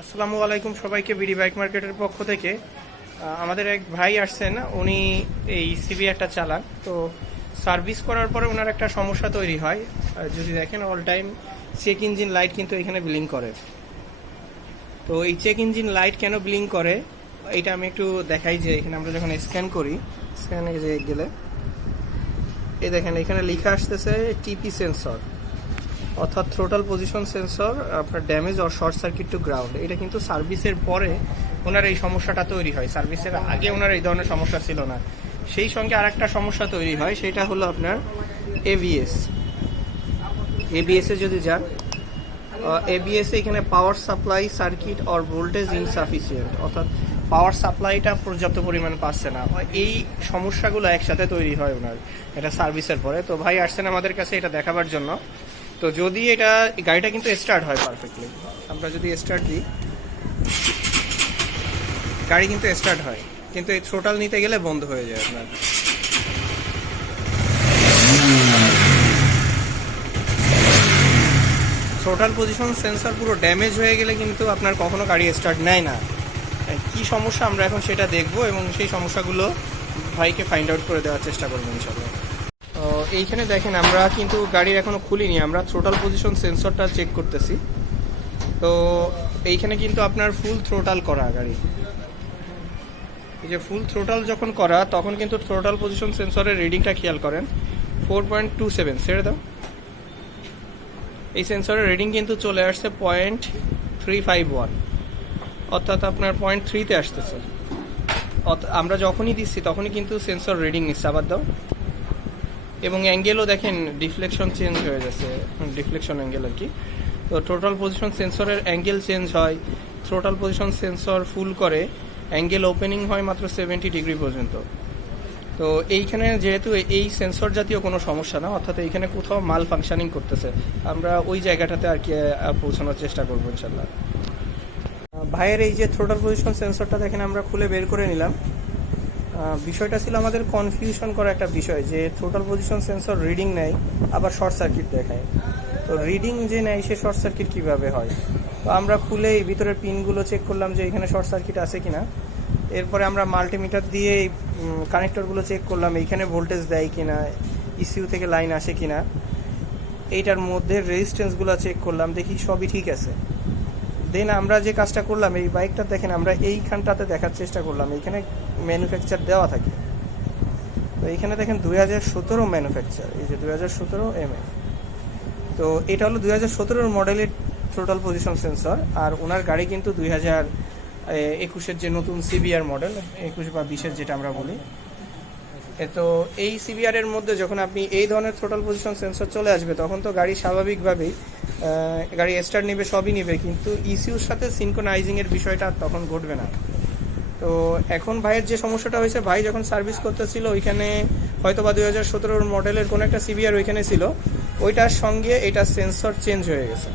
আসসালামু আলাইকুম সবাইকে। বিডি বাইক মার্কেটের পক্ষ থেকে আমাদের এক ভাই আসছেন, উনি এই সিবি একটা চালান। তো সার্ভিস করার পরে ওনার একটা সমস্যা তৈরি হয়। যদি দেখেন all time check engine light কিন্তু এখানে ব্লিং করে। তো এই চেক ইঞ্জিন লাইট কেন ব্লিং করে এটা আমি একটু দেখাই। যে এখানে আমরা যখন স্ক্যান করি, স্ক্যানে যে গেলে এই দেখেন এখানে লেখা আসতেছে টিপি সেন্সর, অর্থাৎ থ্রোটাল পজিশন সেন্সর আপনার damage or short circuit to ground. এটা কিন্তু সার্ভিসের পরে ওনার এই সমস্যাটা তৈরি হয়। সার্ভিসের আগে ওনার এই ধরনের সমস্যা ছিল না। সেই সঙ্গে আরেকটা সমস্যা তৈরি হয়, সেটা হলো আপনার এবিএস। এবিএসে যদি যান, এবিএসে এখানে power supply circuit or voltage insufficient, অর্থাৎ পাওয়ার সাপ্লাইটা পর্যাপ্ত পরিমাণে পাচ্ছে না। এই সমস্যাগুলো একসাথে তৈরি হয় ওনার এটা সার্ভিসের পরে। তো ভাই আসছেন আমাদের কাছে এটা দেখাবার জন্য। তো যদি এটা গাড়িটা কিন্তু স্টার্ট হয় পারফেক্টলি, আমরা যদি স্টার্ট দিই গাড়ি কিন্তু স্টার্ট হয়, কিন্তু এই থ্রোটাল নিতে গেলে বন্ধ হয়ে যায় আপনার। থ্রোটাল পজিশন সেন্সর পুরো ড্যামেজ হয়ে গেলে কিন্তু আপনার কখনো গাড়ি স্টার্ট নেয় না। কি সমস্যা আমরা এখন সেটা দেখবো এবং সেই সমস্যাগুলো ভাইকে ফাইন্ড আউট করে দেওয়ার চেষ্টা করবো ইনশাল্লাহ। তো এইখানে দেখেন আমরা কিন্তু গাড়ির এখনো খুলিনি, আমরা থ্রোটাল পজিশন সেন্সরটা চেক করতেছি। তো এইখানে কিন্তু আপনার ফুল থ্রোটাল করা গাড়ি। এই যে ফুল থ্রোটাল যখন করা তখন কিন্তু থ্রোটাল পজিশন সেন্সরের রিডিংটা খেয়াল করেন, 4.27 ছেড়ে দাও। এই সেন্সরের রিডিং কিন্তু চলে আসছে 0.351, অর্থাৎ আপনার 0.3-তে আসতেছে। আমরা যখনই দিচ্ছি তখনই কিন্তু সেন্সর রিডিং নিচ্ছে। আবার দাও। এবং অ্যাঙ্গেলও দেখেন ডিফ্লেকশন চেঞ্জ হয়ে যাচ্ছে, ডিফ্লেকশন অ্যাঙ্গেল আর কি। তো টোটাল পজিশন সেন্সরের অ্যাঙ্গেল চেঞ্জ হয়। থ্রোটাল পজিশন সেন্সর ফুল করে অ্যাঙ্গেল ওপেনিং হয় মাত্র 70 ডিগ্রি পর্যন্ত। তো এইখানে যেহেতু এই সেন্সর জাতীয় কোনো সমস্যা না, অর্থাৎ এইখানে কোথাও মাল ফাংশনিং করতেছে, আমরা ওই জায়গাটাতে আর কি পৌঁছানোর চেষ্টা করবো ইনশাল্লাহ। ভাইয়ের এই যে থ্রোটাল পজিশন সেন্সরটা দেখেন আমরা খুলে বের করে নিলাম। বিষয়টা ছিল আমাদের কনফিউশন করা একটা বিষয়, যে থ্রোটাল পজিশন সেন্সর রিডিং নেয় আবার শর্ট সার্কিট দেখায়। তো রিডিং যে নেয় সে শর্ট সার্কিট কিভাবে হয়? তো আমরা খুলে এই ভিতরের পিনগুলো চেক করলাম যে এখানে শর্ট সার্কিট আছে কিনা। এরপরে আমরা মাল্টিমিটার দিয়ে এই কানেক্টরগুলো চেক করলাম, এইখানে ভোল্টেজ দেয় কিনা, ইসিউ থেকে লাইন আসে কিনা। এইটার মধ্যে রেজিস্ট্যান্সগুলো চেক করলাম, দেখি সবই ঠিক আছে। দেন আমরা যে কাজটা করলাম, এই বাইকটা দেখেন আমরা এইখানটাতে দেখার চেষ্টা করলাম, এইখানে ম্যানুফ্যাকচার দেওয়া থাকে। তো এইখানে দেখেন 2017 ম্যানুফ্যাকচার, এই যে 2017 MF। তো এটা হলো 2017 মডেলের থ্রোটাল পজিশন সেন্সর। আর ওনার গাড়ি কিন্তু 2021-এর যে নতুন সিবিআর মডেল, 21 বা 20-এর যেটা আমরা বলি। তো এই সিবিআর এর মধ্যে যখন আপনি এই ধরনের থ্রোটাল পজিশন সেন্সর চলে আসবে তখন তো গাড়ি স্বাভাবিকভাবেই গাড়ি স্টার্ট নেবে, সবই নেবে, কিন্তু ইসিউর সাথে সিনক্রোনাইজিং এর বিষয়টা তখন ঘটবে না। তো এখন ভাইয়ের যে সমস্যাটা হয়েছে, ভাই যখন সার্ভিস করতেছিল ওইখানে হয়তো বা 2017 মডেলের কোনো একটা সিবিআর ওইখানে ছিল, ওইটার সঙ্গে এটা সেন্সর চেঞ্জ হয়ে গেছে।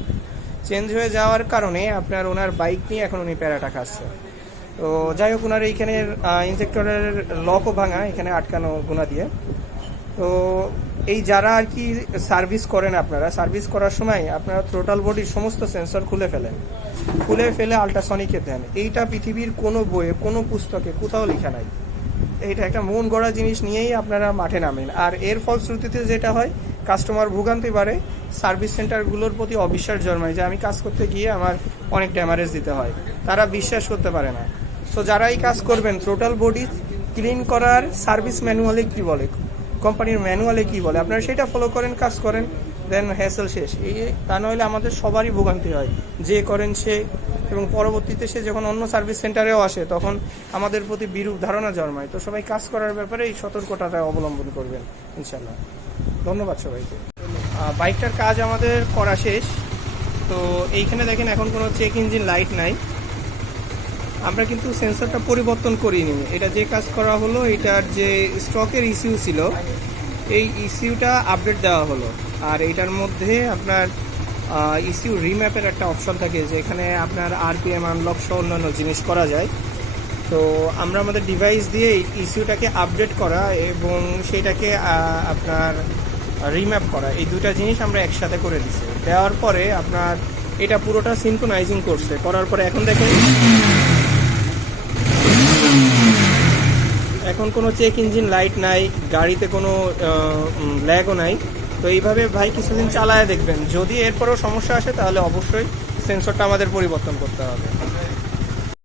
চেঞ্জ হয়ে যাওয়ার কারণে আপনার ওনার বাইক নিয়ে এখন উনি প্যারাটা খাচ্ছে। তো যাই হোক, ওনার এইখানের ইনজেক্টরের লকও ভাঙা, এখানে আটকানো গুণা দিয়ে। তো এই যারা আর কি সার্ভিস করেন, আপনারা সার্ভিস করার সময় আপনারা থ্রোটাল বডির সমস্ত সেন্সর খুলে ফেলে আল্ট্রাসনিকে দেন। এইটা পৃথিবীর কোনো বইয়ে কোনো পুস্তকে কোথাও লেখা নাই। এইটা একটা মন গড়া জিনিস নিয়েই আপনারা মাঠে নামেন। আর এর ফলশ্রুতিতে যেটা হয়, কাস্টমার ভোগান্তি বাড়ে, সার্ভিস সেন্টারগুলোর প্রতি অবিশ্বাস জন্মায়, যে আমি কাজ করতে গিয়ে আমার অনেক ড্যামারেজ দিতে হয়, তারা বিশ্বাস করতে পারে না। সো যারা এই কাজ করবেন, থ্রোটাল বডি ক্লিন করার সার্ভিস ম্যানুয়ালে কি বলে, কোম্পানির ম্যানুয়ালে কি বলে, আপনারা সেটা ফলো করেন, কাজ করেন, দেন হ্যাসেল শেষ। এই তা নইলে আমাদের সবারই ভোগান্তি হয়, যে করেন সে, এবং পরবর্তীতে সে যখন অন্য সার্ভিস সেন্টারেও আসে তখন আমাদের প্রতি বিরূপ ধারণা জন্মায়। তো সবাই কাজ করার ব্যাপারে এই সতর্কতাটা অবলম্বন করবেন ইনশাল্লাহ। ধন্যবাদ সবাইকে। বাইকটার কাজ আমাদের করা শেষ। তো এইখানে দেখেন এখন কোনো চেক ইঞ্জিন লাইট নাই। আমরা কিন্তু সেন্সরটা পরিবর্তন করিনি, এটা যে কাজ করা হলো, এটার যে স্টকের ইস্যু ছিল এই ইস্যুটা আপডেট দেওয়া হলো। আর এইটার মধ্যে আপনার ইস্যু রিম্যাপের একটা অপশন থাকে, যেখানে আপনার আরপিএম আনলক সহ অন্যান্য জিনিস করা যায়। তো আমরা আমাদের ডিভাইস দিয়ে ইস্যুটাকে আপডেট করা এবং সেটাকে আপনার রিম্যাপ করা, এই দুটা জিনিস আমরা একসাথে করে দিচ্ছি। দেওয়ার পরে আপনার এটা পুরোটা সিনক্রোনাইজিং করছে, করার পরে এখন দেখেন এখন কোনো চেক ইঞ্জিন লাইট নাই, গাড়িতে কোনো ল্যাগও নাই। তো এইভাবে ভাই কিছুদিন চালায় দেখবেন, যদি এরপরেও সমস্যা আসে তাহলে অবশ্যই সেন্সরটা আমাদের পরিবর্তন করতে হবে।